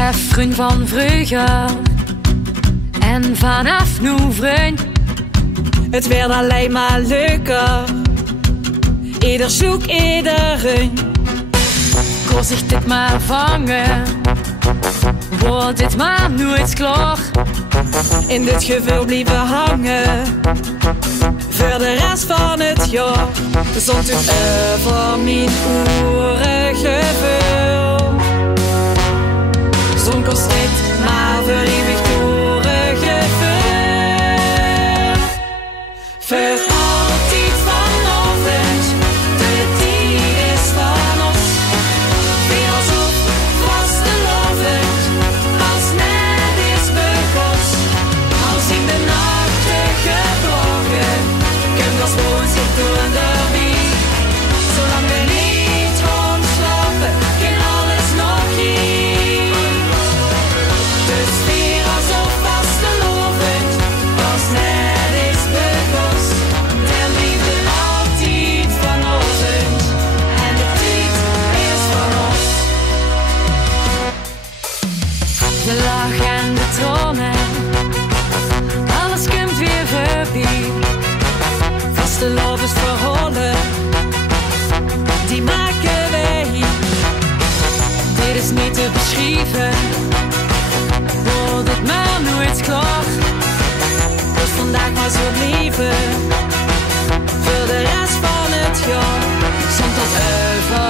tref vriend van vroeger en vanaf nu vriend. Het werd alleen maar leuker, ieder zoek iedereen. Kon zich dit maar vangen, wordt dit maar nooit klaar. In dit gevoel blijven hangen, voor de rest van het jaar. Zond u over mijn oren gevoel. Zon kost dit maar voor eeuwig doorgevoel. Voor altijd vanavond, de tijd is van ons. Weer als op vastelavond, als net is begonnen. Als in de nachten geborgen, kunt als woon zich door de wieg. Zolang we niet gaan slapen, kan alles nog hier. Dus weer als op vastelavond, als net is begonnen. De liefde altijd vanavond, en de tijd is van ons. De lach en de tranen, alles komt weer voorbij. Vastelavondsverhalen, die maken wij. Dit is niet te beschrijven, wordt het maar nooit klaar. Dus vandaag maar zo leven, voor de rest van het jaar. Zond tot over